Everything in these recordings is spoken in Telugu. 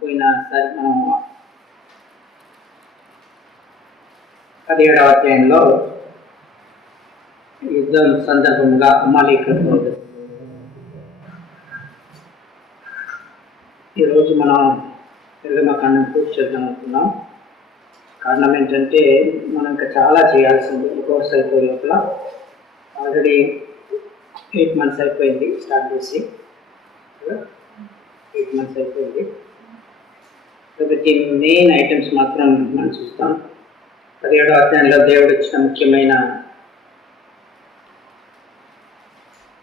పోయినసారి మనం 17వ అధ్యాయంలో యుద్ధం సందర్భంగా అమాలేకులతో ఈరోజు మనం నిర్గమకాండం పూర్తి చేద్దాం అనుకున్నాం. కారణం ఏంటంటే మనం ఇంకా చాలా చేయాల్సింది. ఈ కోర్స్ అయిపోయే లోపల ఆల్రెడీ 8 months అయిపోయింది స్టార్ట్ చేసి, 8 months అయిపోయింది. కాబట్టి మెయిన్ ఐటమ్స్ మాత్రం మనం చూస్తాం. 17వ అధ్యాయంలో దేవుడు ఇచ్చిన ముఖ్యమైన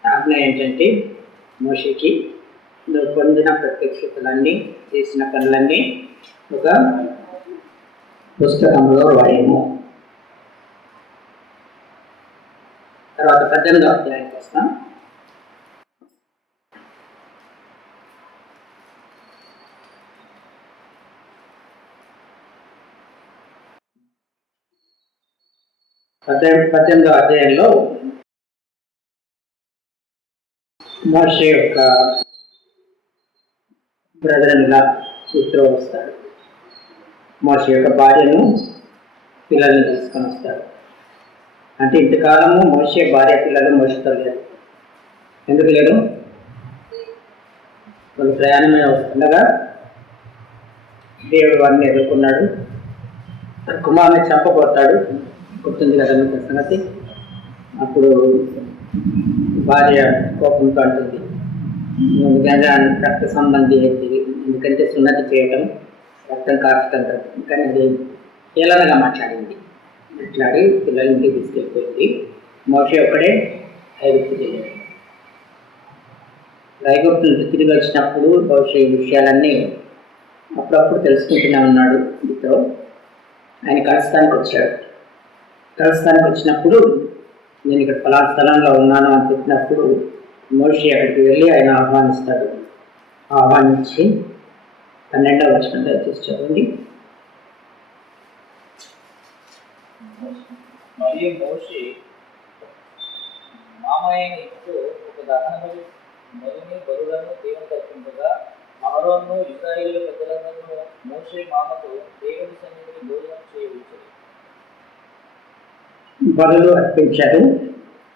ఆజ్ఞ ఏంటంటే, మోషేకి నువ్వు పొందిన ప్రత్యక్షతలన్నీ, చేసిన పనులన్నీ ఒక పుస్తకంలో రాయము. తర్వాత 18వ అధ్యాయానికి వస్తాం. పద్దెనిమిదవ అధ్యాయంలో మోషే యొక్క బ్రదర్గా ఇత్రో వస్తాడు. మోషే యొక్క భార్యను, పిల్లల్ని తీసుకొని వస్తాడు. అంటే ఇంతకాలము మోషే భార్య పిల్లలు మోషతో లేరు. ఎందుకు లేరు? వాళ్ళు ప్రయాణమే వస్తుండగా దేవుడు వారిని ఎదుర్కొన్నాడు. కుమారుని చంపబోతాడు, గుర్తుంది కదా మీకు సంగతి. అప్పుడు భార్య కోపంతో అంటుంది, నిజంగా రక్త సంబంధి అయితే, ఎందుకంటే సున్నతి చేయడం, రక్తం కార్చడం కదా. కానీ అది హేళనగా మాట్లాడింది. మాట్లాడి పిల్లలకి తీసుకెళ్ళిపోయింది. మోషే ఒక్కడే ఐగుప్తు వెళ్ళాడు. ఐగుప్తు నుంచి తిరిగి వచ్చినప్పుడు బహుశా ఈ విషయాలన్నీ అప్పుడప్పుడు తెలుసుకుంటూనే ఉన్నాడు. దీంతో ఆయన కలుస్తానికి వచ్చాడు. కలుస్తానికి వచ్చినప్పుడు నేను ఇక్కడ ఫలానా స్థలంలో ఉన్నాను అని చెప్పినప్పుడు మోషే అక్కడికి వెళ్ళి ఆయన ఆహ్వానిస్తాడు. ఆహ్వానించి 12వ వచనం దయచేసి చదవండి. మరియు మోషే మామయ్యని ఇస్తూ ఒక దహన బలిని బలులను దేవునికి అర్పించగా, అహరోను ఇశ్రాయేలు పెద్దలందరూ మోషే మామతో దేవుని సన్నిధిని భోజనం చేయవచ్చు. బలులు అర్పించారు.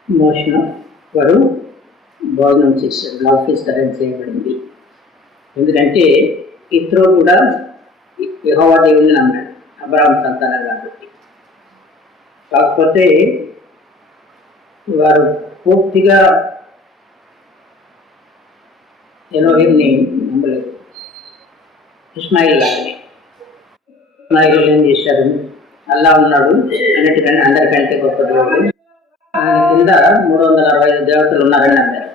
మోషే వారు భోజనం చేశారు. ఆఫీస్ అరేంజ్ చేయబడింది. ఎందుకంటే ఇత్రో కూడా యెహోవా దేవుని నమ్మాడు, అబ్రహాము సంతానం కాబట్టి. కాకపోతే వారు పూర్తిగా ఎలోహింని నమ్మలేదు. ఇస్మాయిల్ లాగానే ఇస్మాయిల్ ఏం చేశారు? అల్లా ఉన్నాడు అన్నిటికంటే, అందరికంటే గొప్ప దేవుడు, ఆయన కింద 365 దేవతలు ఉన్నారని అన్నారు.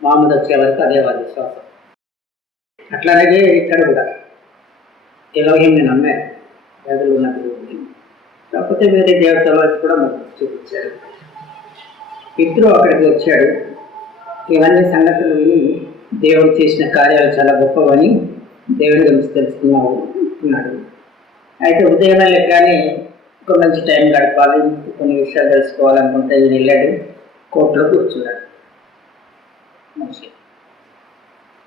మహమ్మద్ వచ్చే వరకు అదే వారి విశ్వాసం. అట్లాగే ఇక్కడ కూడా ఎలోహింని నమ్మారు, దేవతలు ఉన్న దేవుడిని. కాకపోతే వేరే దేవతల వైపు కూడా మొక్కు చూపించారు. పితృ అక్కడికి వచ్చాడు. ఇవన్నీ సంగతులు విని దేవుడు చేసిన కార్యాలు చాలా గొప్పవని దేవుడి గురించి తెలుసుకున్నాడు. అయితే ఉదయం లెక్కనే ఒక మంచి టైం గడపాలి, కొన్ని విషయాలు తెలుసుకోవాలనుకుంటే ఈయన వెళ్ళాడు, కోర్టులో కూర్చున్నాడు.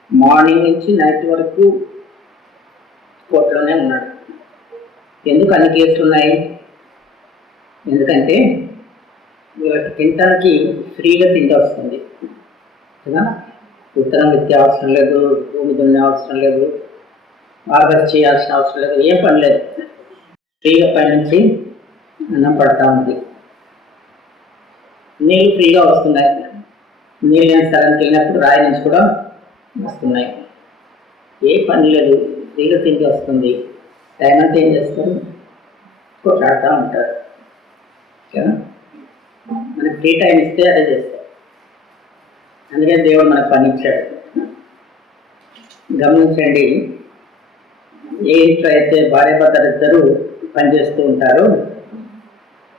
మార్నింగ్ నుంచి నైట్ వరకు కోర్టులోనే ఉన్నాడు. ఎందుకు అన్ని కేసులు ఉన్నాయి? ఎందుకంటే వీళ్ళకి తినటానికి ఫ్రీగా తిండి వస్తుంది కదా. విత్తనం విత్తే అవసరం లేదు, భూమి దున్నే అవసరం లేదు, హార్వెస్ట్ చేయాల్సిన అవసరం లేదు, ఏం పని లేదు. ఫ్రీగా పైనుంచి అన్నం పడతా ఉంది. నీళ్ళు ఫ్రీగా వస్తున్నాయి. నీళ్ళు లేని స్థలానికి వెళ్ళినప్పుడు రాయి నుంచి కూడా వస్తున్నాయి. ఏ పని లేదు, ఫ్రీగా తిండి వస్తుంది. టైం అంతా ఏం చేస్తారు? కొట్లాడుతూ ఉంటారు కదా. మనకి ఫ్రీ టైం ఇస్తే అదే చేస్తారు. అందుకే దేవుడు మనకు పని ఇచ్చాడు. గమనించండి, ఏ ఇంట్లో అయితే భార్య భర్తలు ఇద్దరు పనిచేస్తూ ఉంటారో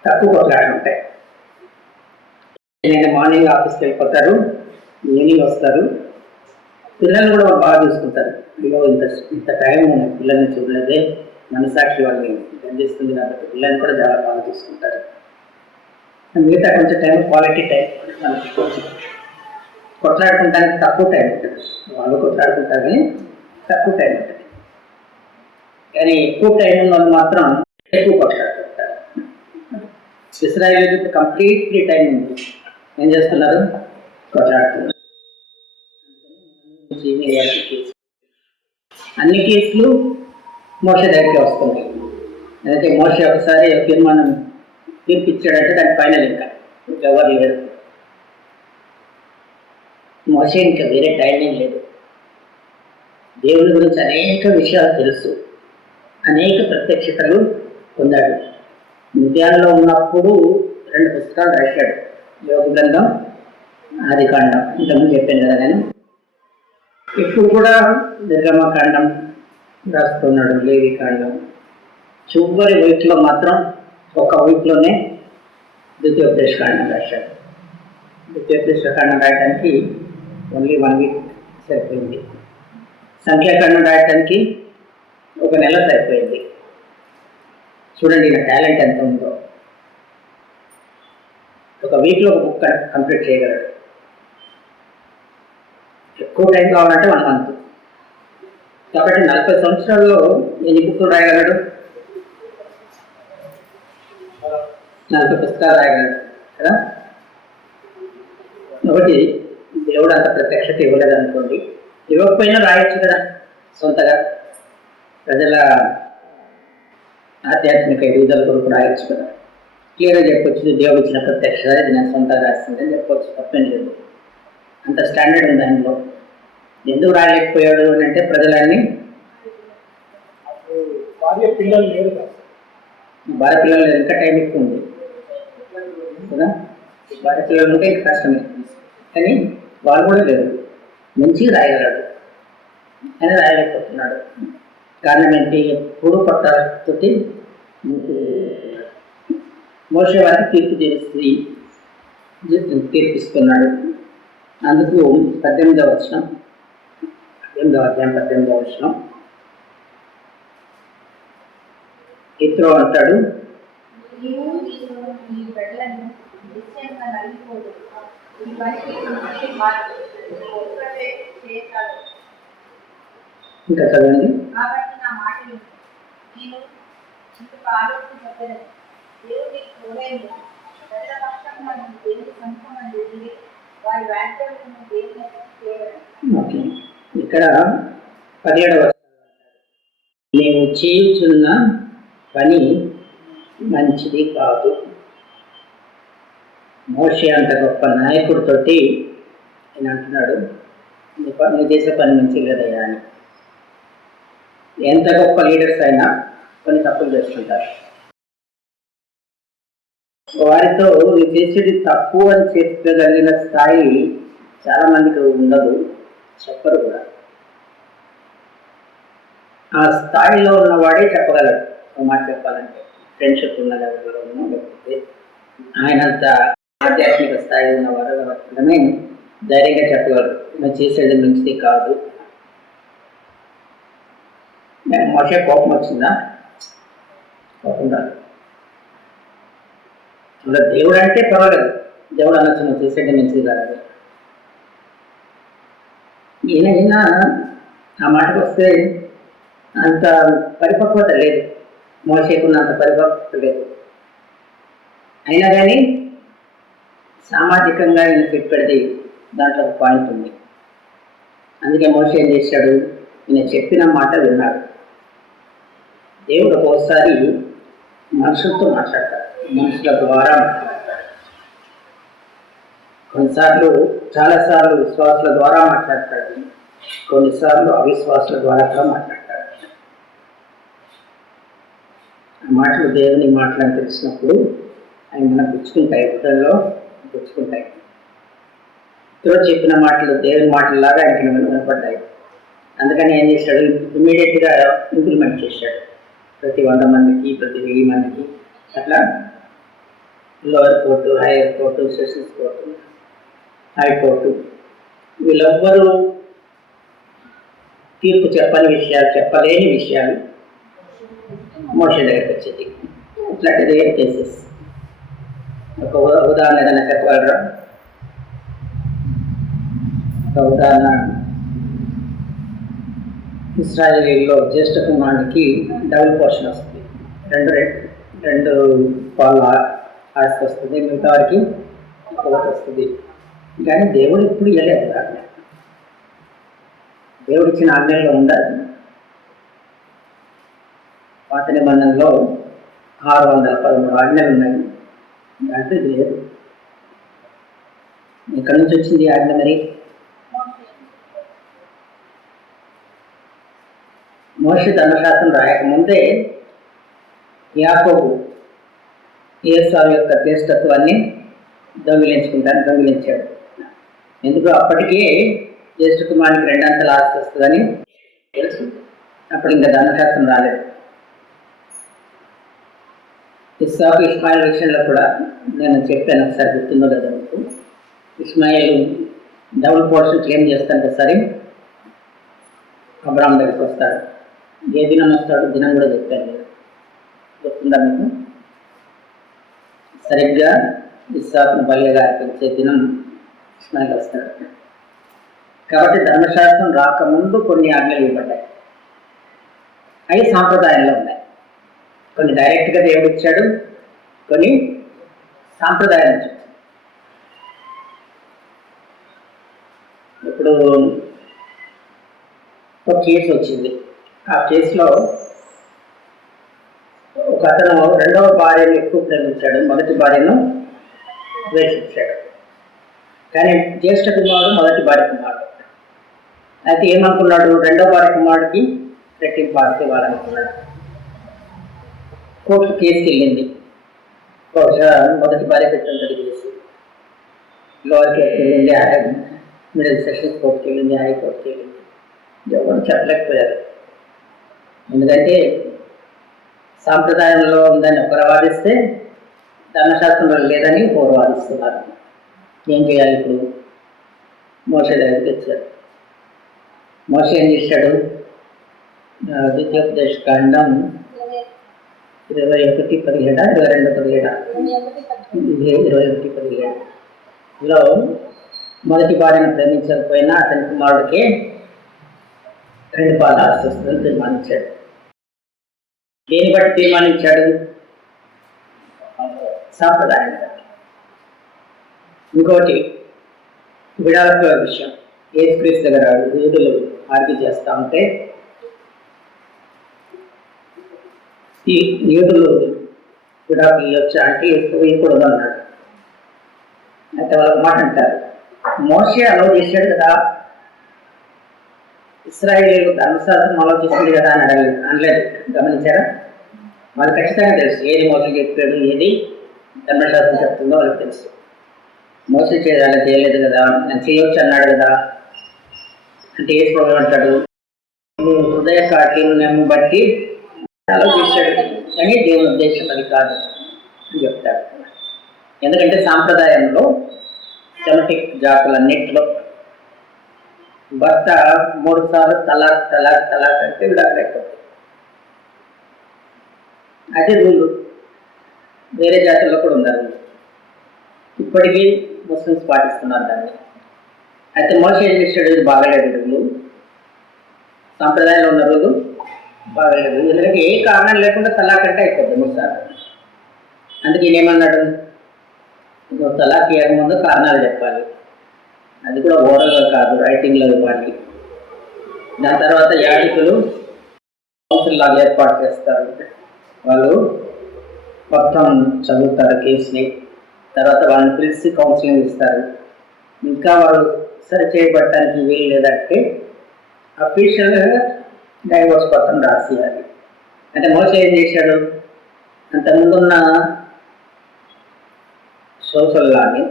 తక్కువ కొట్లాటలు ఉంటాయి. నేను మార్నింగ్ ఆఫీస్కి వెళ్ళిపోతారు, ఈవినింగ్ వస్తారు. పిల్లలు కూడా బాగా చూసుకుంటారు. ఇగో ఇంత టైం పిల్లల్ని చూడలేదే, మనసాక్షి వాళ్ళని అందిస్తుంది కాబట్టి పిల్లల్ని కూడా చాలా బాగా చూసుకుంటారు. మిగతా కొంచెం టైం క్వాలిటీ టైం కొట్లాడుకుంటానికి తక్కువ టైం ఉంటుంది. వాళ్ళు కొట్లాడుకుంటారు కానీ తక్కువ టైం ఉంటుంది. కానీ ఎక్కువ టైం ఉన్న వాళ్ళు మాత్రం ఎక్కువ కొట్లాడుకుంటారు. ఇస్రాయేల్ కంప్లీట్ ఫ్రీ టైం ఉంది, ఏం చేస్తున్నారు? కొట్లాడుతున్నారు. అన్ని కేసులు మోస దగ్గరికి వస్తున్నాయి. ఎందుకంటే మోస ఒకసారి తీర్మానం తీర్పిచ్చాడంటే దాని ఫైనల్ ఇంకా ఎవరు లేరు. మోస ఇంకా వేరే టైమింగ్ లేదు. దేవుని గురించి అనేక విషయాలు తెలుసు, అనేక ప్రత్యక్షతలు పొందాడు. నిత్యాల్లో ఉన్నప్పుడు 2 పుస్తకాలు రాశాడు, యోగ గ్రంథం, ఆదికాండం. ఇంతకుముందు చెప్పాను కదా నేను. ఇప్పుడు కూడా నిర్గమకాండం రాస్తున్నాడు, లేవికాండం. చివరి వీక్లో మాత్రం ఒక వీక్లోనే ద్వితీయోపదేశకాండం రాశాడు. ద్వితీయోపదేశకాండం రాయడానికి ఓన్లీ 1 వీక్ సరిపోయింది. సంఖ్యాకాండం రాయడానికి 1 నెల సరిపోయింది. చూడండి నా టాలెంట్ ఎంత ఉందో. ఒక వీక్లో ఒక బుక్ కంప్లీట్ చేయగలడు. ఎక్కువ టైం కావాలంటే 1 మంత్. కాబట్టి 40 సంవత్సరాల్లో ఎన్ని బుక్కులు రాయగలడు? 40 పుస్తకాలు రాయగలడు కదా. ఒకటి, దేవుడు అంత ప్రత్యక్షత ఇవ్వలేదు అనుకోండి, ఇవ్వకపోయినా రాయొచ్చు కదా సొంతగా. ప్రజల ఆధ్యాత్మిక ఎదుగుదల కొరకు రాయొచ్చు కదా. క్లియర్గా చెప్పొచ్చు, దేవుడు ఇచ్చిన ప్రత్యక్షత, ఇది నేను సొంతంగా రాస్తుందని చెప్పొచ్చు, తప్పేం లేదు. అంత స్టాండర్డ్ ఉంది దానిలో. ఎందుకు రాయలేకపోయాడు అని అంటే ప్రజలన్నీ భార్య పిల్లలు లేరు, ఇంకా టైం ఎక్కువ ఉంది కదా. భార్య పిల్లలు ఉంటే ఇంకా కష్టమే, కానీ వాళ్ళు కూడా లేరు. మంచిగా రాయగలడు అని రాయలేకపోతున్నాడు. కారణం ఏంటి? ఎప్పుడు కొట్టతోటి మోసే వారికి తీర్పిస్తున్నాడు. అందుకు 18వ వచనం, 18వ అధ్యాయం 18వ వచనం, ఇత్రో అంటాడు, ఇంకా చదవండి. ఇక్కడ 17వ నీవు చేయుచున్న పని మంచిది కాదు. మోషే అంత గొప్ప నాయకుడితోటి ఆయన అంటున్నాడు, నీ చేసే పని మంచిది కదయ్యా అని. ఎంత గొప్ప లీడర్స్ అయినా కొన్ని తప్పులు చేస్తుంటారు. వారితో నీ చేసేది తప్పు అని చెప్పగలిగిన స్థాయి చాలా మందికి ఉండదు, చెప్పరు కూడా. ఆ స్థాయిలో ఉన్నవాడే చెప్పగలడు. ఒక మాట చెప్పాలంటే ఫ్రెండ్షిప్ ఉన్న లెవెల్లోనూ, లేకపోతే ఆయనంత ఆధ్యాత్మిక స్థాయి ఉన్నవారు మాత్రమే ధైర్యంగా చెప్పగలరు, నువ్వు చేసేది మంచిది కాదు. మోషే కోపం వచ్చిందా? కోపం రాదు. అలా దేవుడు అంటే పర్వాలేదు, దేవుడు అనొచ్చు నువ్వు చేసేది మంచిది కాదు. ఈయన ఆ మాటకు వస్తే అంత పరిపక్వత లేదు, మోషేకున్నంత పరిపక్వత లేదు. అయినా కానీ సామాజికంగా ఈయన చెప్పేది దాంట్లో ఒక పాయింట్ ఉంది. అందుకే మోషే ఏం చేశాడు? ఈయన చెప్పిన మాట విన్నాడు. దేవుడు ఒక్కోసారి మనుషులతో మాట్లాడతాడు, మనుషుల ద్వారా మాట్లాడతాడు. కొన్నిసార్లు, చాలాసార్లు విశ్వాసుల ద్వారా మాట్లాడతాడు, కొన్నిసార్లు అవిశ్వాసుల ద్వారా కూడా మాట్లాడతాడు. ఆ మాటలు దేవుని మాటలని తెలిసినప్పుడు ఆయన మనకు గుచ్చుకుంటాయి, హృదయంలో గుచ్చుకుంటాయి. ఈరోజు చెప్పిన మాటలు దేవుని మాటలలాగా ఆయనకి వినపడ్డాయి. అందుకని ఏం చేశాడు? ఇమ్మీడియట్గా ఇంప్లిమెంట్ చేశాడు. ప్రతి 100 మందికి, ప్రతి 1000 మందికి అట్లా lower court, higher court, sessions court, high court, వీళ్ళెవ్వరూ తీర్పు చెప్పని విషయాలు, చెప్పలేని విషయాలు మోషే దగ్గరికి వచ్చేది. ఇట్లాంటి రేర్ కేసెస్. ఒక ఉదాహరణ ఏదైనా చెప్పగలరా? ఒక ఉదాహరణ, ఇస్రాయేలీలో జ్యేష్ఠ కుమారుడికి డబుల్ పోర్షన్ వస్తుంది. రెండు రెండు పాలు ఆస్తి వస్తుంది, మిగతా వారికి ఒకటి వస్తుంది. కానీ దేవుడు ఇప్పుడు ఇవ్వలేదు ఆజ్ఞ. దేవుడు ఇచ్చిన ఆజ్ఞలో ఉండాలి. పాత నిబంధనలో 613 ఆజ్ఞలు ఉన్నాయి, దాంట్లో ఇది లేదు. ఎక్కడి నుంచి వచ్చింది ఆజ్ఞ? మరి మోషే ధర్మశాస్త్రం రాయకముందే యాకోబు ఏసావు యొక్క జ్యేష్ఠత్వాన్ని దొంగిలించాడు. ఎందుకు? అప్పటికే జ్యేష్ఠ కుమారునికి 2 అంతల ఆస్తి వస్తుందని తెలుసు. అప్పుడు ఇంకా ధర్మశాస్త్రం రాలేదు. ఇస్సాకు ఇస్మాయిల్ విషయంలో కూడా నేను చెప్పాను, ఒకసారి గుర్తుందో లేదా మీకు. ఇస్మాయిల్ డబుల్ పోర్షన్ క్లెయిమ్ చేస్తాను. ఒకసారి అబ్రాహం దగ్గరికి వస్తాడు. ఏ దినం వస్తాడు? దినం కూడా చెప్పాను, గుర్తుందా మీకు? సరిగ్గా ఇస్సాకును బలిగా అర్పించే దినం ఇస్మాయిల్ వస్తాడు. కాబట్టి ధర్మశాస్త్రం రాకముందు కొన్ని ఆజ్ఞలు ఇవ్వబడ్డాయి. అవి సాంప్రదాయంలో ఉన్నాయి. కొన్ని డైరెక్ట్గా దేవుడు ఇచ్చాడు, కొన్ని సాంప్రదాయం నుంచి. ఇప్పుడు ఒక కేసు వచ్చింది. ఆ కేసులో ఒక అతను 2వ భార్యను ఎక్కువ ప్రేమించాడు, మొదటి భార్యను ద్వేషించాడు. కానీ జ్యేష్ఠ కుమారుడు మొదటి భార్య కుమారుడు. అయితే ఏమనుకున్నాడు? 2వ భార్య కుమారుడికి రెట్టింపు ఆస్తి ఇవ్వాలనుకున్నాడు. కోర్టు కేసుకి వెళ్ళింది. బహుశా మొదటి భార్య పెట్టిన కేసు లోయర్ కోర్టుకి వెళ్ళింది, మిడిల్ సెషన్స్ కోర్టుకి వెళ్ళింది, హైకోర్టుకి వెళ్ళింది. ఎవరు చెప్పలేకపోయారు. ఎందుకంటే సాంప్రదాయంలో ఉందని ఒకరు వాదిస్తే ధర్మశాస్త్రంలో లేదని ఒకరు వాదిస్తున్నారు. ఏం చేయాలి ఇప్పుడు? మోషే దగ్గరికి వచ్చారు. మోషే ఏం చేశాడు? ద్వితీయోపదేశ కాండం 21:17, 22:17, 21:17లో మొదటి భార్యను ప్రేమించకపోయినా అతని కుమారుడికి 2 పాలు ఆస్తి వస్తుందని తీర్మానించాడు. దేని బట్టి తీర్మానించాడు? సాంప్రదాయం. ఇంకోటి విడాకుల విషయం. యేసుక్రీస్తు దగ్గర యూదులు ఆర్గ్యూ చేస్తూ ఉంటే ఈ యూదులు విడాకులు ఇవ్వచ్చా అంటే ఇవ్వకూడదు అన్నాడు. అయితే వాళ్ళకి మాట అంటారు, మోషే అలో చేశాడు కదా, ఇశ్రాయేలీయులు ధర్మశాస్త్రం అలో చేసింది కదా అని అనలేదు. గమనించారా? వాళ్ళు ఖచ్చితంగా తెలుసు ఏది మోసే చెప్పాడు, ఏది ధర్మశాస్త్రం చెప్తుందో వాళ్ళకి తెలుసు. మోసే అలా చేయలేదు కదా, నేను చేయొచ్చు అన్నాడు కదా అంటే ఏ ప్రాబ్లం అంటాడు? హృదయ కాఠిన్యం బట్టి అలా చేశాడు కానీ దేవుని ఉద్దేశం అది కాదు అని చెప్తాడు. ఎందుకంటే సాంప్రదాయంలో సెమిటిక్ జాతులన్నింటిలో భర్త 3 సార్లు తలాక్ తలాక్ తలాక్ అంటే విడాకులైపోతుంది. అదే రూలు. వేరే జాతుల్లో కూడా ఉన్నారు, ఇప్పటికీ ముస్లిమ్స్ పాటిస్తున్నారు దాన్ని. అయితే మోషే ఏం చేశాడు? ఇది బాగలేదు రూలు, సాంప్రదాయంలో ఉన్న రూలు బాగలేదు. ఎందుకంటే ఏ కారణం లేకుండా తలాక్ అంటే అయిపోద్ది 3 సార్లు. అందుకే ఈయనేమన్నాడు? నువ్వు తలాక్ ఇవ్వక ముందు కారణాలు చెప్పాలి, అది కూడా ఓరల్గా కాదు, రైటింగ్లో ఇవ్వాలి. దాని తర్వాత యాజకులు కౌన్సిల్ లాగా ఏర్పాటు చేస్తారు. వాళ్ళు మొత్తం చదువుతారు కేసుని, తర్వాత వాళ్ళని పిలిచి కౌన్సిలింగ్ ఇస్తారు. ఇంకా వాళ్ళు సరి చేయబడటానికి వీలు లేదంటే అఫీషియల్గా డైవోర్స్ పత్రం రాసియాలి. అంటే మోసే ఏం చేశాడు? అంతకుముందున్న సోషల్ లాని,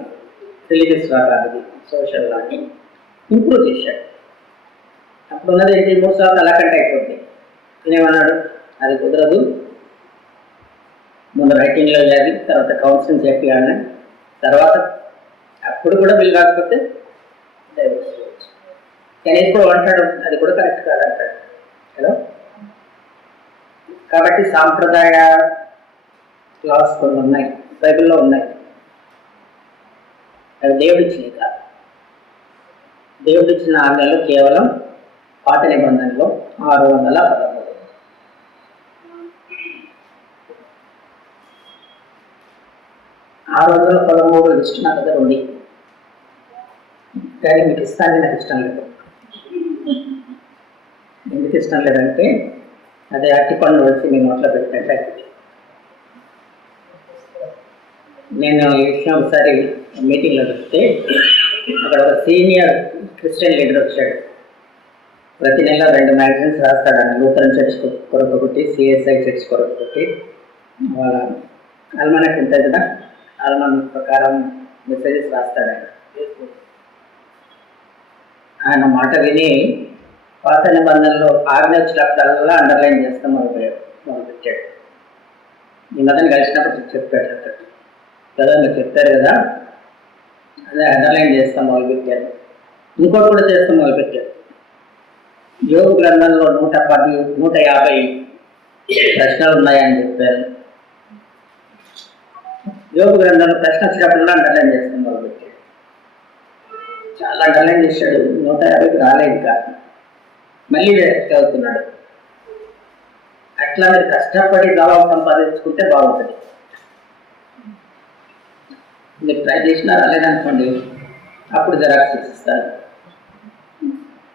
రిలీజియస్ లా కాదు, సోషల్ లాని ఇంప్రూవ్ చేశాడు. అప్పుడు ఉన్నది ఏంటి? 3 సార్లు అలాకంటే అయిపోతుంది. నేనేమన్నాడు? అది కుదరదు, ముందు రైటింగ్లో వేయాలి, తర్వాత కౌన్సిలింగ్ చేయాలి, తర్వాత అప్పుడు కూడా వీలు కాకపోతే డైవర్స్ చేయవచ్చు. కానీ ఇప్పుడు అంటాడు అది కూడా కరెక్ట్ కాదంటాడు కదా. కాబట్టి సాంప్రదాయ క్లాస్ కొన్ని ఉన్నాయి, బైబిల్లో ఉన్నాయి, అవి దేవుడు ఇచ్చినవి కాదు. దేవుడు ఇచ్చిన ఆజ్ఞలు కేవలం పాత నిబంధనలో 613. 613 లిస్ట్ నా దగ్గర ఉంది, కానీ మీకు ఇస్తానికి నాకు ఇష్టం లేదు. ఎందుకు ఇష్టం లేదంటే అదే అరటిపండు వచ్చి మీ నోట్లో పెట్టినట్లయితే. నేను ఈ విషయం ఒకసారి మీటింగ్లో చెప్తే అక్కడ ఒక సీనియర్ క్రిస్టియన్ లీడర్ వచ్చాడు. ప్రతి నెల 2 మ్యాగజైన్స్ రాస్తాడు ఆయన. లూథరన్ చర్చ్ కొరకు ఒకటి, సిఎస్ఐ చర్చ్ కొరకు ఒకటి. వాళ్ళ అల్మనక్ ఉంటుంది కదా, అల్మనక్ ప్రకారం మెసేజెస్ రాస్తాడు ఆయన. ఆయన మాట విని పాత నిబంధనలో ఆజ్ఞ వచ్చినప్పుడల్లా అండర్లైన్ చేస్తాం మొదలుపెట్టాడు. ఈ మధ్యన కలిసినప్పుడు చెప్పాడు అతడు కదా, మీరు చెప్పారు కదా, అదే అండర్లైన్ చేస్తాం మొదలుపెట్టారు. ఇంకోటి కూడా చేస్తాం మొదలుపెట్టారు. యోగ గ్రంథంలో 110, 150 ప్రశ్నలు ఉన్నాయని చెప్పారు. యోగ గ్రంథంలో ప్రశ్న వచ్చినప్పుడు అండర్లైన్ చేస్తాం మొదలుపెట్టాడు. చాలా అండర్లైన్ చేశాడు. 150కి రాలేదు ఇంకా, మళ్ళీ చదువుతున్నాడు. అట్లా మీరు కష్టపడి జవాబు సంపాదించుకుంటే బాగుంటుంది. మీరు ట్రై చేసినా రాలేదనుకోండి, అప్పుడు జెరాక్స్ చేసిస్తాను.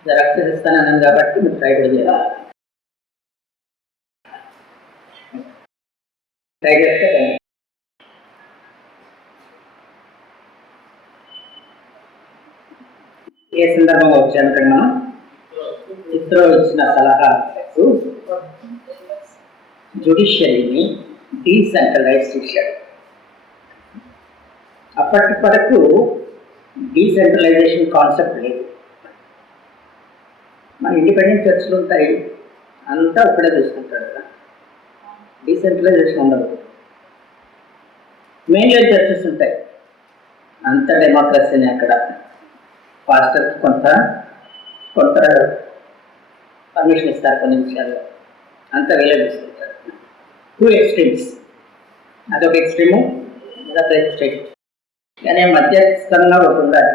జెరాక్స్ చేసిస్తాను కాబట్టి మీరు ట్రై కూడా చేయాలి. ట్రై చేస్తే ఏ సందర్భంగా వచ్చాను కన్నా ఇస్రో ఇచ్చిన సలహా జ్యుడిషియరీని డీసెంట్రలైజ్ చేశాడు. అప్పటి వరకు డీసెంట్రలైజేషన్ కాన్సెప్ట్ లేదు. మన ఇండిపెండెంట్ చర్చలు ఉంటాయి, అంతా ఒక్కడే చూసుకుంటాడు కదా, డీసెంట్రలైజేషన్ ఉండదు. మెయిన్లీ చర్చెస్ ఉంటాయి, అంత డెమోక్రసీని. అక్కడ పాస్టర్కి కొంత పర్మిషన్ ఇస్తారు కొన్ని విషయాల్లో, అంత వీళ్ళే చూసుకుంటారు. 2 ఎక్స్ట్రీమ్స్, అదొక ఎక్స్ట్రీము, అదొక ఎక్స్ట్రీమ్. కానీ మధ్యస్థంగా ఒకటి ఉండాలి.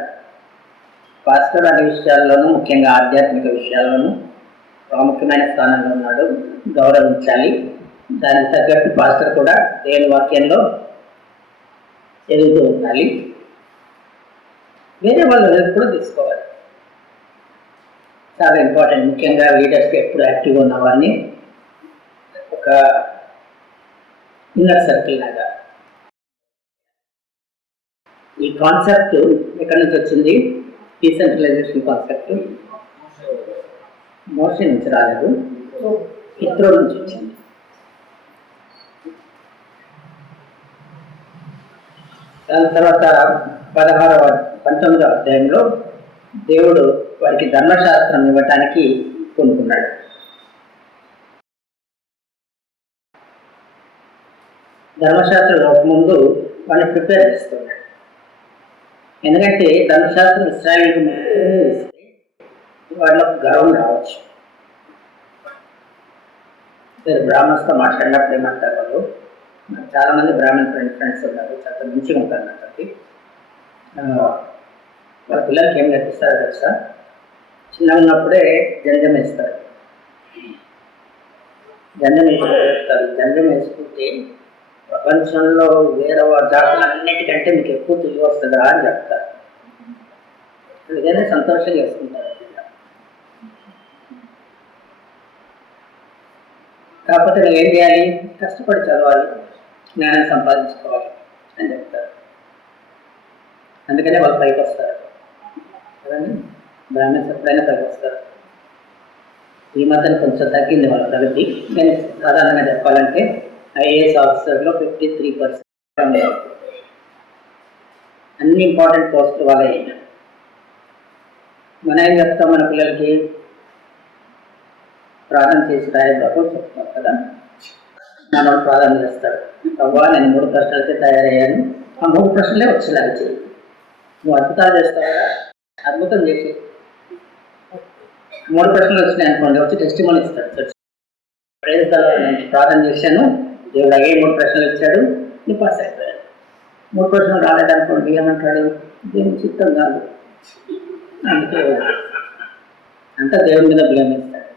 పాస్టర్ అనే విషయాల్లోనూ, ముఖ్యంగా ఆధ్యాత్మిక విషయాల్లోనూ ప్రాముఖ్యమైన స్థానంలో ఉన్నాడు, గౌరవించాలి. దానికి తగ్గట్టు పాస్టర్ కూడా దేవుని వాక్యంలో ఎదుగుతూ ఉండాలి. వేరే వాళ్ళ హెల్ప్ కూడా తీసుకోవాలి, చాలా ఇంపార్టెంట్. ముఖ్యంగా లీడర్స్కి ఎప్పుడు యాక్టివ్గా ఉన్న వారిని ఒక ఇన్నర్ సర్కిల్ లాగా. ఈ కాన్సెప్ట్ ఎక్కడి నుంచి వచ్చింది? డీసెంట్రలైజేషన్ కాన్సెప్ట్ మోషే నుంచి రాలేదు, ఇస్రో నుంచి వచ్చింది. దాని తర్వాత 19వ అధ్యాయంలో దేవుడు వారికి ధర్మశాస్త్రం ఇవ్వటానికి కొనుక్కున్నాడు. ధర్మశాస్త్రం ముందు వాడిని ప్రిపేర్ చేస్తున్నాడు. ఎందుకంటే ధర్మశాస్త్రం ఇశ్రాయేలుకు వాళ్ళలో గర్వం రావచ్చు. మీరు బ్రాహ్మణ్స్తో మాట్లాడినప్పుడు ఏమంటారు వాళ్ళు, నాకు చాలామంది బ్రాహ్మణ్ ఫ్రెండ్స్ ఉన్నారు, చాలా మంచిగా ఉంటారు నాతోటి. వాళ్ళ పిల్లలకి ఏం నేర్పిస్తారు తెలుసా? చిన్నగా ఉన్నప్పుడే జంజం వేస్తారు. జంజం వేస్తారు. జంజం వేసుకుంటే ప్రపంచంలో వేరే జాతులన్నిటికంటే మీకు ఎక్కువ తెలివి వస్తుందా అని చెప్తారు. అందుకనే సంతోషంగా వేసుకుంటారు. కాకపోతే నువ్వు ఏం చేయాలి? కష్టపడి చదవాలి, జ్ఞానం సంపాదించుకోవాలి అని చెప్తారు. అందుకనే వాళ్ళు పైకి వస్తారు కదండి. బ్రాహ్మణ్స్ ఎప్పుడైనా పైకి వస్తారు. ఈ మధ్యన కొంచెం తగ్గింది వాళ్ళ ప్రగతి. నేను సాధారణంగా చెప్పాలంటే ఐఏఎస్ ఆఫీసర్లో 53%. అన్ని ఇంపార్టెంట్ పోస్టులు వాళ్ళే. మనం ఏం చెప్తాం మన పిల్లలకి? ప్రార్థన చేసి రాయబాబు చెప్తాం కదా, మనోడు ప్రార్థన చేస్తాడు. అవ్వా నేను 3 ప్రశ్నలకే తయారయ్యాను, ఆ 3 ప్రశ్నలే వచ్చేలాగా చేయి. నువ్వు అద్భుతాలు చేస్తావు కదా, అద్భుతం చేసి 3 ప్రశ్నలు వచ్చినాయి అనుకోండి, వచ్చి టెస్టిమోనీ ఇస్తాడు. నేను ప్రార్థన చేశాను, దేవుడు అయ్యే 3 ప్రశ్నలు ఇచ్చాడు, నీ పాస్ అయిపోయాడు. 3 ప్రశ్నలు రాలేదనుకోండి, ఏమంటాడు? దేవుని చిత్తం కాదు. అందుకే అంతా దేవుని మీద బ్లేమ్ ఇస్తాడు.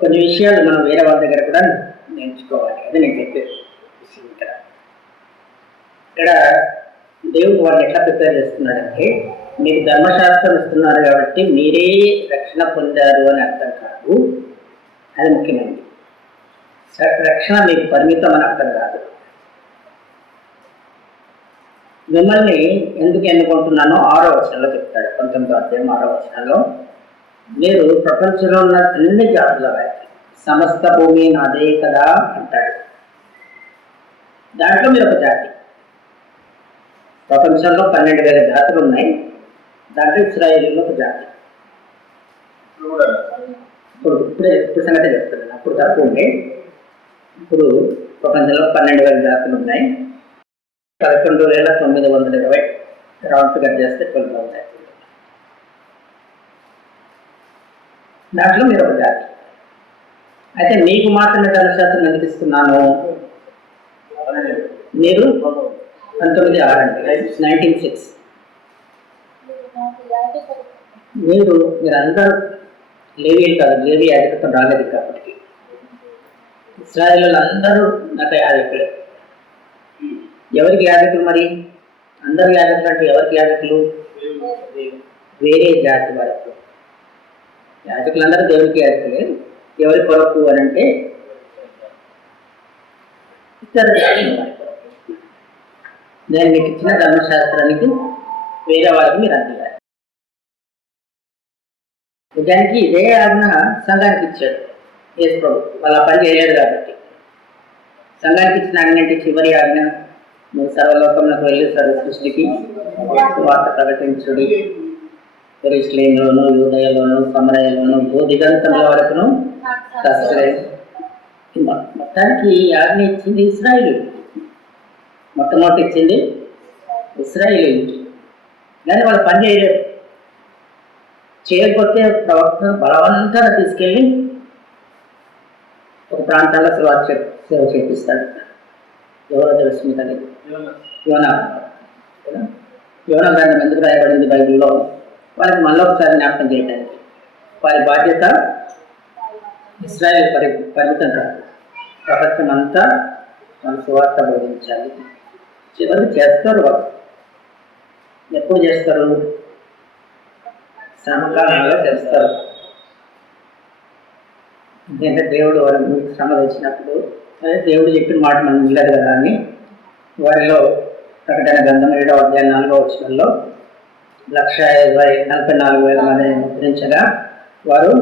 కొన్ని విషయాలు మనం వేరే వాళ్ళ దగ్గర కూడా నేర్చుకోవాలి. అది నేను చెప్పే విషయం ఇక్కడ దేవుడు వాడిని ఎట్లా ప్రిపేర్ చేస్తున్నాడంటే, మీకు ధర్మశాస్త్రం ఇస్తున్నారు కాబట్టి మీరే రక్షణ పొందారు అని అర్థం కాదు. అది ముఖ్యమైనది. రక్షణ మీకు పరిమితం అని అర్థం కాదు. మిమ్మల్ని ఎందుకు ఎన్నుకుంటున్నానో 6వ వచనంలో చెప్తాడు. 19వ అధ్యాయం 6వ వచనంలో, మీరు ప్రపంచంలో ఉన్న అన్ని జాతుల వారికి సమస్త భూమి నాదే కదా అంటాడు. దాంట్లో మీరు ఒక జాతి. ప్రపంచంలో 12,000 జాతులు ఉన్నాయి. దాంట్లో ఇశ్రాయేలీయులు ఒక జాతి. ఇప్పుడు సంగతి చెప్తున్నాను. అప్పుడు తక్కువ ఉండే. ఇప్పుడు ప్రపంచంలో 12,000 జాతులు ఉన్నాయి. 11,920 రౌండ్ ఫిగర్ చేస్తే 12 అవుతాయి. దాంట్లో మీరు ఒక జాతి. అయితే మీకు మాత్రమే ధర్మశాస్త్రం ఎందుకు ఇస్తున్నాను? మీరు 1906 1906 మీరందరూ లేవీలు కాదు, లేవీ యాజకత్వం రాలేదు కాబట్టి. ఇశ్రాయేలు అందరూ నాకు యాజకులే. ఎవరికి యాజకులు మరి? అందరు యాజకులు అంటే ఎవరికి యాజకులు? వేరే జాతి వరకు. యాజకులందరూ దేవుడికి యాజకులే. ఎవరి కొరకు అని అంటే ఇతర జాతి వారి కొరకు. నేను మీకు ఇచ్చిన ధర్మశాస్త్రానికి వేరే వారికి మీరు అందించాలి. నిజానికి ఇదే ఆజ్ఞ సంఘానికి ఇచ్చాడు యేసు ప్రభు. వాళ్ళ పని చేయలేదు కాబట్టి. సంఘానికి ఇచ్చిన ఆజ్ఞ అంటే చివరి ఆజ్ఞ, మీరు సర్వలోకంలోకి వెళ్ళి సర్వ సృష్టికి వార్త ప్రకటించుడి. యెరూషలేములోను, యూదయలోను, సమరయలోను, భూదిగంతముల వరకును మొత్తానికి ఈ ఆజ్ఞ ఇచ్చింది ఇశ్రాయేలు. మొట్టమొదటి ఇచ్చింది ఇశ్రాయేలీయులకి. కానీ వాళ్ళు పని చేయలేదు. చేయకపోతే ప్రవక్త బలవంతంగా తీసుకెళ్ళి ఒక ప్రాంతాల్లో సేవ చేపిస్తాడు. ఎవరో తెలుసు మీకు? అది యోనా. యోనా గ్రంథం ఎందుకు రాయబడింది బైబిల్లో? వాళ్ళకి మళ్ళీ ఒకసారి జ్ఞాపకం చేయడానికి. వారి బాధ్యత ఇశ్రాయేలు పరిమితం కాదు, ప్రపంచం అంతా మన సువార్త బోధించాలి. చివరికి చేస్తారు. వాళ్ళు ఎప్పుడు చేస్తారు? శ్రమకాలంలో చేస్తారు. ఎందుకంటే దేవుడు వారికి శ్రమ తెచ్చినప్పుడు, అదే దేవుడు చెప్పిన మాట మనం వినలేదు కదా అని వారిలో ప్రకటన గ్రంథం 7వ అధ్యాయం 4వ వచనంలో 1,44,000 మందిని ముద్రించగా వారు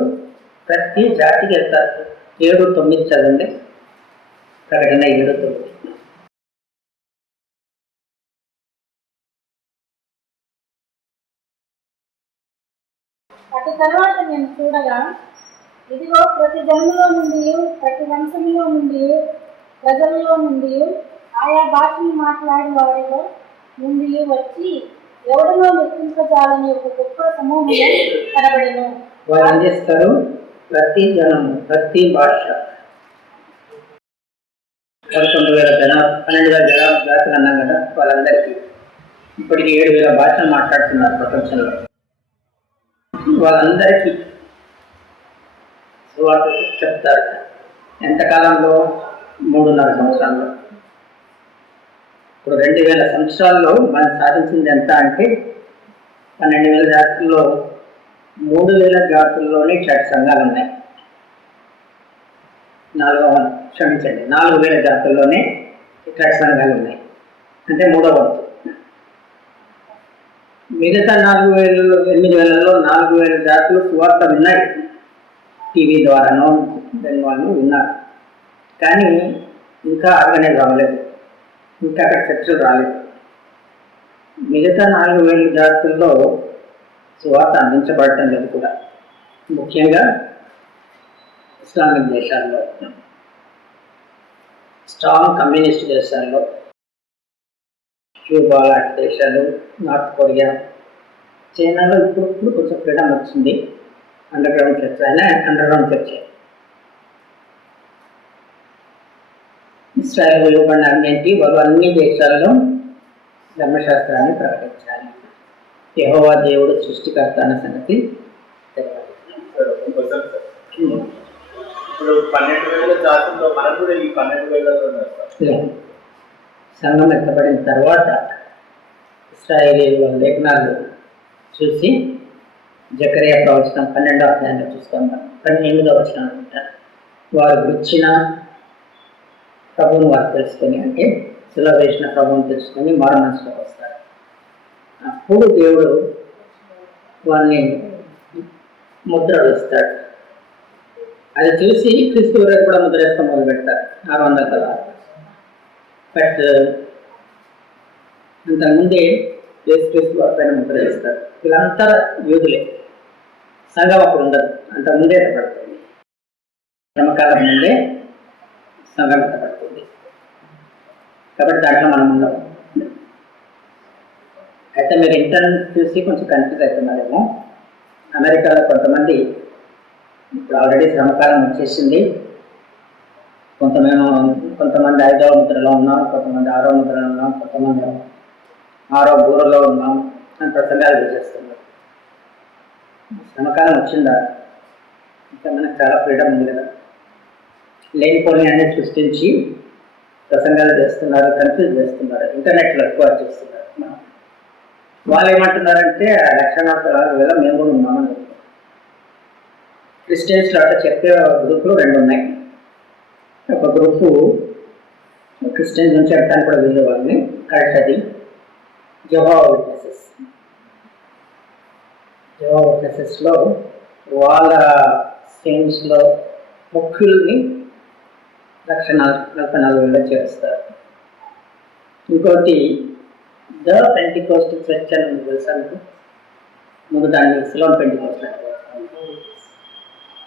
ప్రతి జాతికి వెళ్తారు. 7:9 చదవండి. ప్రకటన 7:9. అటు తర్వాత నేను చూడగా, ఇదిగో ప్రతి జన్మలో నుండి, ప్రతి వంశంలో నుండి, ప్రజల్లో నుండి, ఆయా భాషను మాట్లాడే వారిలో నుండి వచ్చి ఎవరిలో లెక్కింపజాలని ఒక గొప్ప సమూహం కనబడెను. వారు ఏం చేస్తారు? ప్రతి జనము, ప్రతి భాష. 11,000 జనాభా, 12,000 జాతులు అన్నాం కదా. వాళ్ళందరికీ ఇప్పటికి 7,000 భాషలు మాట్లాడుతున్నారు ప్రపంచంలో. వాళ్ళందరికీ సువార్త చెప్తారు. ఎంతకాలంలో? 3.5 సంవత్సరాల్లో. ఇప్పుడు 2,000 సంవత్సరాల్లో మనం సాధించింది ఎంత అంటే 12,000 జాతుల్లో 3,000 జాతుల్లోనే చర్చ్ సంఘాలు ఉన్నాయి. 4,000 జాతుల్లోనే చర్చ్ సంఘాలు ఉన్నాయి. అంటే 3వ వంతు. మిగతా 8,000లో 4,000 జాతులు సువార్త విన్నాయి. టీవీ ద్వారానో దాని వాళ్ళు విన్నారు. కానీ ఇంకా ఆర్గనైజ్ అవ్వలేదు. ఇంకా అక్కడ చర్చలు రాలేదు. మిగతా 4,000 జాతుల్లో సువార్త అందించబడటం లేదు కూడా. ముఖ్యంగా ఇస్లామిక్ దేశాల్లో, స్ట్రాంగ్ కమ్యూనిస్ట్ దేశాల్లో, క్యూబా లాంటి దేశాలు, నార్త్ కొరియా, చైనాలో ఇప్పుడు కొంచెం ఫ్రీడమ్ వచ్చింది. అండర్ గ్రౌండ్ చర్చ్ అయినా అండర్ గ్రౌండ్ చర్చ్. ఇస్రాయేల్ ఇవ్వబడిన అన్నింటి వాళ్ళు అన్ని దేశాల్లో ధర్మశాస్త్రాన్ని ప్రకటించాలి. యెహోవా దేవుడు సృష్టికర్త అన్న సంగతి తెలియాలి. ఇప్పుడు 12,000 జాతుల్లో మనం కూడా ఈ 12,000 ఉన్నారు సార్. సంఘం ఎత్తబడిన తర్వాత ఇశ్రాయేలీయుల లేఖనాలు చూసి జకరియా ప్రవచనం 12వ అధ్యాయంలో చూస్తాం. 18వ వచనం అంటారు, వారు గుర్చిన ప్రభువుని వారు తెలుసుకొని, అంటే శిలువ వేసిన ప్రభువుని తెలుసుకొని మారు మనసులోకి వస్తారు. అప్పుడు దేవుడు వారిని ముద్ర వేస్తాడు. అది చూసి క్రీస్తు వరకు కూడా ముద్ర వేస్తాం మొదలు పెడతారు 600 కదా. బట్ అంతకుముందే క్రీస్తు పైన ముద్ర వేస్తారు. వీళ్ళంతా యూదులే, సంఘం అప్పుడు ఉండదు, అంతకుముందే ఎత్తపడుతుంది. శ్రమకాలం ముందే సంఘం ఎత్తపడుతుంది. కాబట్టి దాంట్లో మనం ఉన్నాం. అయితే మీరు ఇంటర్నెట్ చూసి కొంచెం కన్ఫ్యూజ్ అవుతున్నారేమో. అమెరికాలో కొంతమంది ఇప్పుడు ఆల్రెడీ శ్రమకాలం వచ్చేసింది, కొంతమంది 5వ ముద్రలో ఉన్నాం, కొంతమంది 6వ ముద్రలో ఉన్నాం, కొంతమంది 6వ బూరలో ఉన్నాం అని ప్రసంగాలు చేస్తున్నారు. శ్రమకాలం వచ్చిందా? ఇంకా మనకు చాలా ఫ్రీడమ్ ఉంది కదా. లేనిపోని అన్ని సృష్టించి ప్రసంగాలు చేస్తున్నారు, కన్ఫ్యూజ్ చేస్తున్నారు, ఇంటర్నెట్లో ఎక్కువ చేస్తున్నారు. వాళ్ళు ఏమంటున్నారంటే 1,40,000 మేము కూడా ఉన్నామని చెప్తారు. క్రిస్టియన్స్లో అట్లా చెప్పే గ్రూపులు 2 ఉన్నాయి. ఒక గ్రూపు క్రిస్టియన్స్ నుంచి అంటాను కూడా వీళ్ళు వాళ్ళని కరెక్ట్. అది జెహోవా విట్నెసెస్. జెహోవా విట్నెసెస్లో వాళ్ళ సెయింట్స్లో ముఖ్యుల్ని 1,40,000 చేస్తారు. ఇంకోటి ద పెంటికోస్టల్ చర్చ్ అని ఉంది తెలుసా మీకు? ముందు దాన్ని సిలోన్ పెంటికోస్టల్ అంటారు.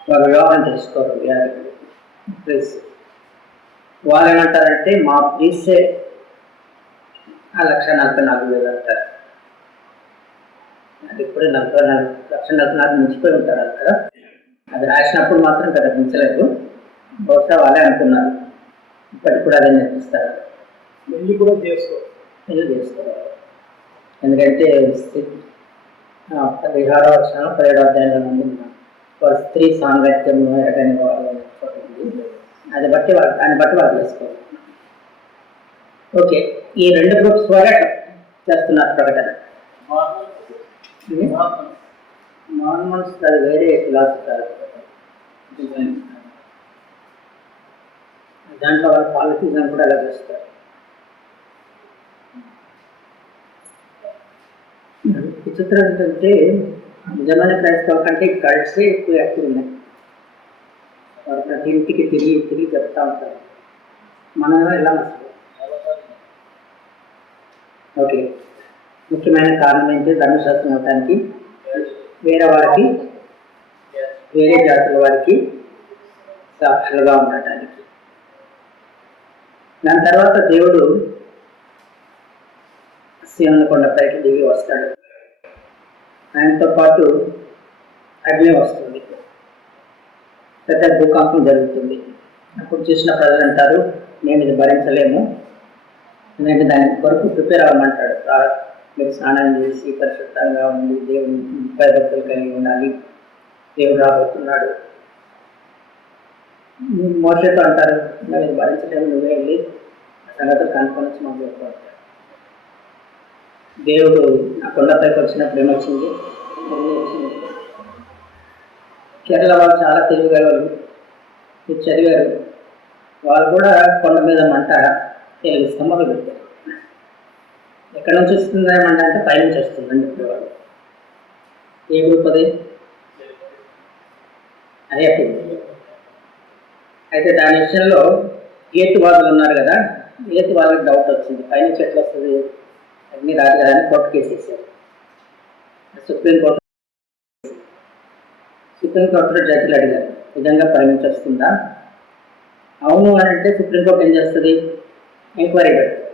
వారు వివాహం చేసుకోరు ప్లీజ్. వాళ్ళు ఏమంటారంటే మా ప్లీసే 1,40,000 అంటారు. అది ఇప్పుడే 1,40,000 మించిపోయి ఉంటారు కదా. అది రాసినప్పుడు మాత్రం కదా మించలేదు. బహుశా వాళ్ళే అనుకున్నారు. ఇప్పటికి కూడా అదే నేర్పిస్తారు. పెళ్లి కూడా చేసుకోవాలి. పెళ్లి చేసుకోవాలి. ఎందుకంటే 16వ వచనం 17వ అధ్యాయంలో ఉంది, స్త్రీ సాంగత్యం ఎరగని వాడు ఉంది. దాన్ని బట్టి వాళ్ళు చేసుకోవాలి. ఓకే, ఈ 2 గ్రూప్స్ ద్వారా చేస్తున్నారు ప్రకటన. మార్మన్స్ అది వేరే ఫిలాసఫీ. దాంట్లో వాళ్ళ పాలిటిక్స్ కూడా అలా చేస్తారు. విచిత్రం ఏంటంటే నిజమైన క్రైస్తవ కంటే కల్ట్సే ఎక్కువ యాక్టివ్ ఉన్నాయి. వారు ప్రతి ఇంటికి తిరిగి చెప్తా ఉంటారు. మనం ఎలా వస్తుంది. ఓకే, ముఖ్యమైన కారణం ఏంటి? ధర్మశాస్త్రం అవడానికి వేరే జాతుల వారికి సాక్షులుగా ఉండటానికి. దాని తర్వాత దేవుడు సీయోను కొండపైకి దిగి వస్తాడు. ఆయనతో పాటు అగ్ని వస్తుంది, పెద్ద భూకంపం జరుగుతుంది. అప్పుడు చూసిన ప్రజలు అంటారు, మేము ఇది భరించలేము, ఎందుకంటే దాని కొరకు ప్రిపేర్ అవ్వమంటాడు. మీరు స్నానం చేసి పరిశుద్ధంగా ఉండి దేవుని భయభక్తులు కలిగి ఉండాలి, దేవుడు రాబోతున్నాడు. మోషేతో అంటారు, మేము ఇది భరించలేము, నువ్వే వెళ్ళి సంగతులు కనుక్కొని వచ్చి మాకు చెప్పుకుంటాడు. దేవుడు ఆ కొండపైకి వచ్చినప్పుడు ఏమొచ్చింది? కేరళ వాళ్ళు చాలా తెలివిగలరు, మీరు చదివారు. వాళ్ళు కూడా కొండ మీద మంట వెలిగిస్తాం మొదలు పెట్టారు. ఎక్కడి నుంచి వస్తుంది మంట అంటే పైనుంచి వస్తుందని చెప్పేవాళ్ళు. ఏ గ్రూప్ అది? అదే. అయితే దాని విషయంలో హేతువాదులు ఉన్నారు కదా, హేతువాదులకు డౌట్ వచ్చింది, పైనుంచి ఎట్లా వస్తుంది, అన్ని రాదు కదా అని కోర్టు కేసు వేశారు. సుప్రీంకోర్టులో జడ్జిలు అడిగారు, నిజంగా పైనుంచి వస్తుందా? అవును అని అంటే సుప్రీంకోర్టు ఏం చేస్తుంది? ఎంక్వైరీ పెడుతుంది.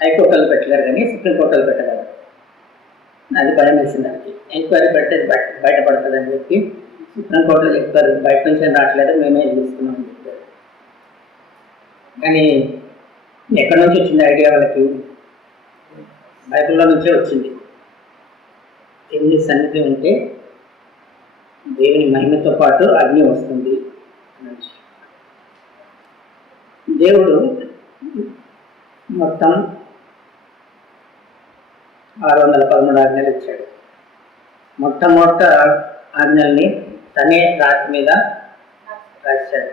హైకోర్టులు పెట్టలేరు కానీ సుప్రీంకోర్టులు పెట్టగలరు. అది భయం వేసింది దానికి. ఎంక్వైరీ పెడితే బయటపడుతుంది అని చెప్పి సుప్రీంకోర్టులో చెప్పారు, బయట నుంచి ఏం రావట్లేదు, మేమే చూస్తున్నాం అని చెప్పారు. కానీ ఎక్కడి నుంచి వచ్చింది ఐడియా వాళ్ళకి? బైబిల్లో నుంచే వచ్చింది. దేవుని సన్నిధి ఉంటే దేవుని మహిమతో పాటు అగ్ని వస్తుంది. దేవుడు మొత్తం 613 ఆజ్ఞలు ఇచ్చాడు. మొట్టమొదట ఆజ్ఞల్ని తనే రాతి మీద రాశాడు.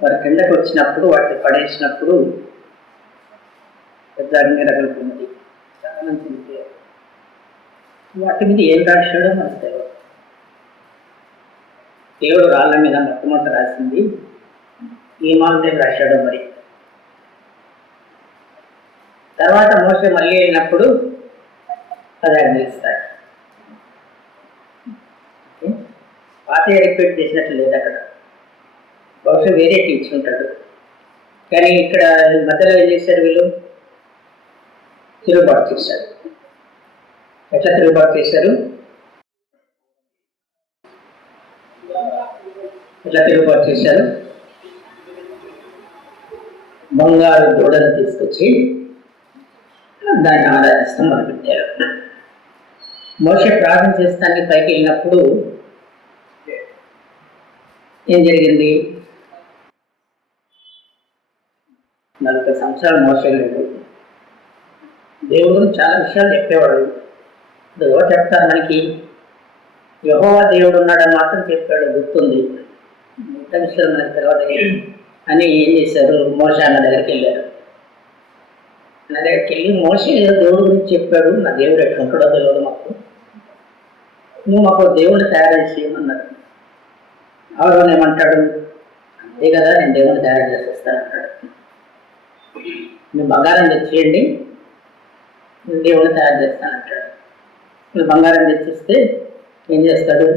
వారి కిందకు వచ్చినప్పుడు వాటిని పడేసినప్పుడు పెద్ద అగ్ని రగులుతున్నది. చాలా మంది వాటి మీద ఏం రాశాడో మనకు తెలియదు. దేవుడు రాళ్ళ మీద మొట్టమొదట రాసింది ఏ మాంతం రాశాడో మరి. తర్వాత మోసే మళ్ళీ వెళ్ళినప్పుడు అది అగ్నిస్తాడు. పాత రిపీట్ చేసినట్లు లేదు అక్కడ. బహుశా వేరే టీచుంటాడు. కానీ ఇక్కడ మధ్యలో ఏం చేశారు వీళ్ళు? తిరుగుబాటు చేశారు. ఎట్లా తిరుగుబాటు చేశారు? ఎట్లా తిరుగుబాటు చేశారు? బంగారు దూడను తీసుకొచ్చి దాన్ని ఆరాధిస్తాం మొదలుపెట్టారు. మోషే ప్రార్థన చేస్తానికి పైకి వెళ్ళినప్పుడు ఏం జరిగింది? 40 సంవత్సరాలు మోసే లేడు. దేవుడు చాలా విషయాలు చెప్పేవాడు. ఎవరు చెప్తారు మనకి? యెహోవా దేవుడు ఉన్నాడని మాత్రం చెప్పాడు, గుర్తుంది. మిగతా విషయాలు మనకు తెలియదు అని ఏం చేశారు? మోషే అన్న దగ్గరికి వెళ్ళారు. నా దగ్గరికి వెళ్ళి మోషే దేవుడు గురించి చెప్పాడు, నా దేవుడు ఎట్లా ఉంటాడో తెలియదు మాకు, నువ్వు మాకు దేవుడిని తయారు చేయమన్నాడు. ఆవిడ ఏమంటాడు? అంతే కదా, నేను దేవుడిని తయారు చేసేస్తానంటాడు. నువ్వు బంగారం తెచ్చేయండి, నేను దేవుడిని తయారు చేస్తానంటాడు. నువ్వు బంగారం తెచ్చిస్తే ఏం చేస్తాడు?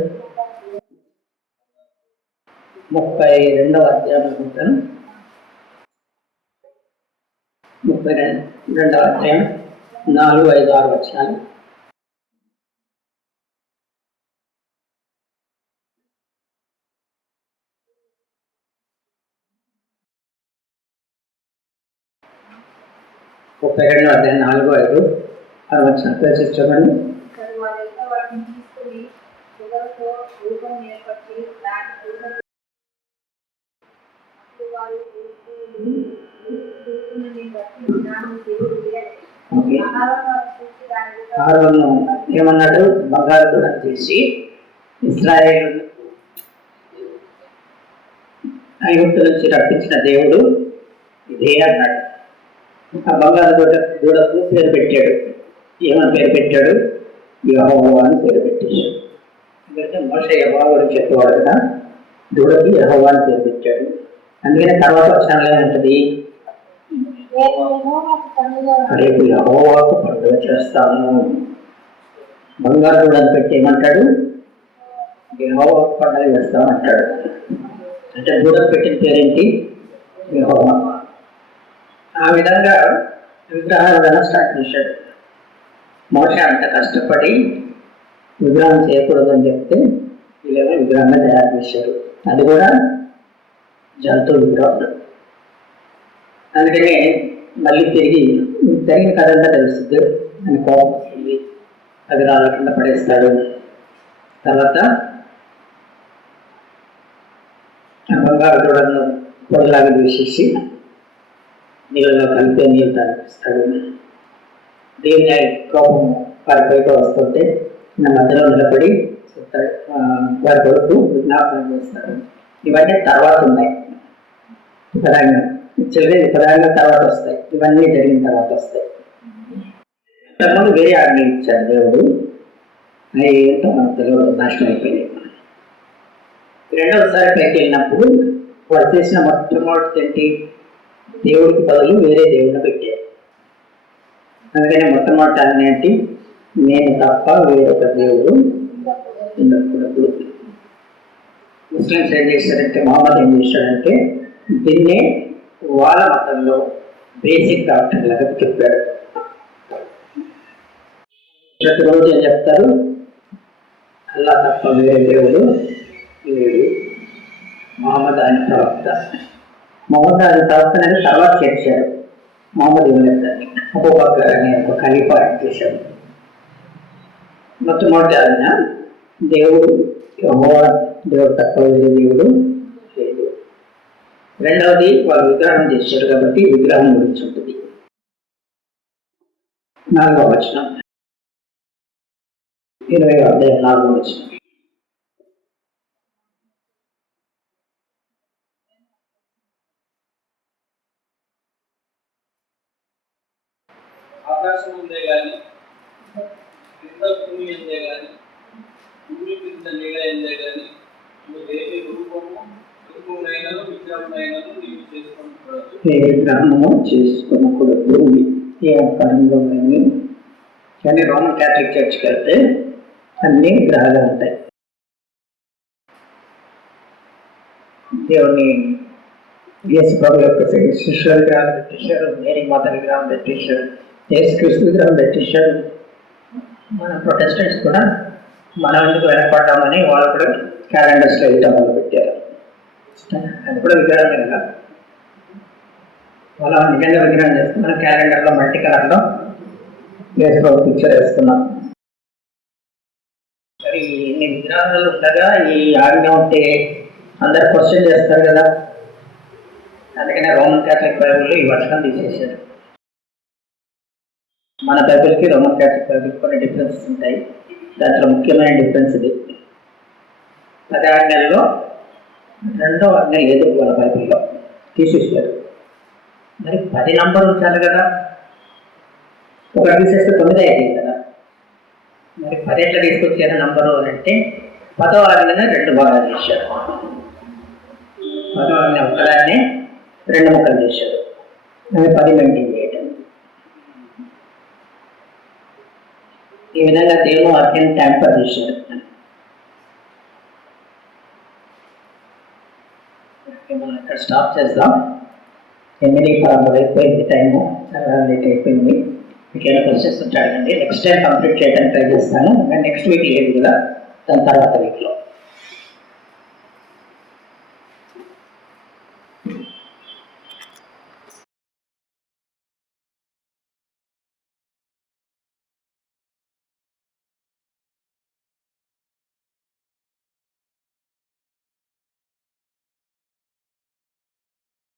32వ అధ్యాయం అనుకుంటాను. 32వ అధ్యాయం 4, 5, 6 వచనాలు. అధ్యాయం 4, 5, 6 వచనాలు ప్రవేశించబడి వాటిని తీసుకుని పొగలతో రూపం ఏర్పరిచి దాని ఆరోను ఏమన్నాడు? బంగారు దూడం చేసి ఇశ్రాయేలు ఐగుప్తు నుంచి రప్పించిన దేవుడు ఇదే అన్నాడు. ఆ బంగారు దూడకు పేరు పెట్టాడు. ఏమని పేరు పెట్టాడు? యెహోవా అని పేరు పెట్టేశాడు. ఎందుకంటే మోషే యెహోవా గురించి చెప్పేవాడు కదా, దూడకి యెహోవా అని పేరు పెట్టాడు. అందుకని తర్వాత వచనంలో ఏమంటది? రేపు యెహోవాకు పండుగ చేస్తాము. బంగారు దూడని పెట్టి ఏమంటాడు? యెహోవాకు పండుగ చేస్తామంటాడు. అంటే దూడకు పెట్టిన పేరేంటి? యెహోవా. ఆ విధంగా విగ్రహారాధన స్టార్ట్ చేశాడు. మోషే అంత కష్టపడి విగ్రహం చేయకూడదు అని చెప్తే వీళ్ళేమో విగ్రహంగా తయారు చేశారు. అది కూడా జంతువు విగ్రహం. అందుకనే మళ్ళీ తిరిగి జరిగిన కథ అంతా తెలుస్తుంది. అని కోపం వస్తుంది, అది రాళ్ళ కింద పడేస్తాడు. తర్వాత బంగారు దూడను పొడలాగా తీసేసి నీళ్ళలో కలిపే నీళ్ళు తాగిస్తాడు. దేవుని కోపం వారి పైకి వస్తుంటే నా మధ్యలో నిలబడి వారి కొడుకు విజ్ఞాపనం చేస్తాడు. ఇవన్నీ తర్వాత ఉన్నాయి. పదాంగం చివరి పదాంగం తర్వాత వస్తాయి. ఇవన్నీ జరిగిన తర్వాత వస్తాయి. ఇంతకుముందు వేరే ఆజ్ఞ ఇచ్చాడు దేవుడు. అవి ఏంటో మనకు తెలియదు, నాశనం అయిపోయింది. రెండవసారి పైకి వెళ్ళినప్పుడు వాడు చేసిన మొట్టమొదటి ఏంటి? దేవుడికి బదులు వేరే దేవుడిని పెట్టారు. అందుకని మొట్టమొదటి ఆజ్ఞ ఏంటి? నేను తప్ప వేరొక దేవుడు ఉండకూడదు. ముస్లిమ్స్ ఏం చేశారంటే, మహమ్మద్ ఏం చేశాడంటే దీన్నే వాళ్ళ మతంలో బేసిక్ డాక్టర్ లాగా చెప్పాడు. ప్రతిరోజు ఏం చెప్తారు? అల్లా తప్ప వేరే దేవుడు లేడు, మహమ్మద్ ఆయన ప్రవక్త. మహమ్మద్ ఆయన ప్రవక్త అనేది తర్వాత చేర్చారు, మహమ్మద్ ఇవ్వలేదు. అబూబకర్ అనే ఒక ఖలీఫా చేశాడు. మొట్టమొదటి ఆయన దేవుడు యెహోవా దేవుడు తక్కువ దేవుడు లేదు. రెండవది వాళ్ళు విగ్రహం చేశారు కాబట్టి విగ్రహం గురించి ఉంటుంది. 4వ వచనం 20వ అధ్యాయం 4వ వచనం. ఆకాశం ఉందే కానీ క్రింద భూమి ఎందే కానీ భూమి క్రింద నీడ ఎందే కానీ నువ్వు దేవి రూపమునైనను విగ్రహమునైనను నీవు చేసుకున్నప్పుడు ఏ విగ్రహము చేసుకున్నప్పుడు ఏ కాలంలో కానీ రోమన్ క్యాథలిక్ చర్చ్కి వెళ్తే అన్ని విగ్రహాలు ఉంటాయి. దేవుని యేసు ప్రభు యొక్క శిష్యుల విగ్రహం పెట్టేశారు, మేరీ మాత విగ్రహం పెట్టేశారు, యేసుక్రీస్తు విగ్రహం పెట్టేశారు. మన ప్రొటెస్టెంట్స్ కూడా మనం ఎందుకు వెనపడ్డామని వాళ్ళు కూడా క్యాలెండర్స్లో వేయటం మొదలు పెట్టారు. అది కూడా విగ్రహమే కదా. వాళ్ళు నిజంగా విగ్రహం చేస్తే మనం క్యాలెండర్లో మల్టీ కలర్లో యేసు ప్రభు పిక్చర్ వేస్తున్నాం. మరి ఇన్ని విగ్రహాలు ఉండగా ఈ ఆజ్ఞ ఉంటే అందరు క్వశ్చన్ చేస్తారు కదా. అందుకనే రోమన్ క్యాథలిక్ బైబిల్లో ఈ వర్షం తీసేశారు. మన బైబిల్కి రోమన్ క్యాథలిక్ బైబిల్ కొన్ని డిఫరెన్సెస్ ఉంటాయి. దాంట్లో ముఖ్యమైన డిఫరెన్స్ ఇది. 10 ఆజ్ఞల్లో 2వ ఆజ్ఞ లేదు వాళ్ళ బైబిల్లో, తీసేసారు. మరి 10 నంబర్ ఉంచాలి కదా, ఒకటి తీసేస్తే 9 అయింది కదా. మరి 10 ఎట్లా తీసుకొచ్చారు నంబరు అని అంటే 10వ ఆజ్ఞనే 2 భాగాలు చేశారు. 10వ ఆజ్ఞ ఒక్కదాన్ని 2 ముక్కలు చేశారు. 10 మెయింటైన్ చేయటం. ఈ విధంగా దేవుడు వాక్యాన్ని ట్యాంపర్ చేశారు. మనం ఇక్కడ స్టాప్ చేద్దాం. 8:13 అయిపోయింది, టైము చాలా లేట్ అయిపోయింది. మీకు ఏమైనా క్వశ్చన్స్ ఉంటే అడగండి. నెక్స్ట్ టైం కంప్లీట్ చేయడానికి ట్రై చేస్తాను. నెక్స్ట్ వీక్ లేదు కదా, దాని తర్వాత వీక్లో.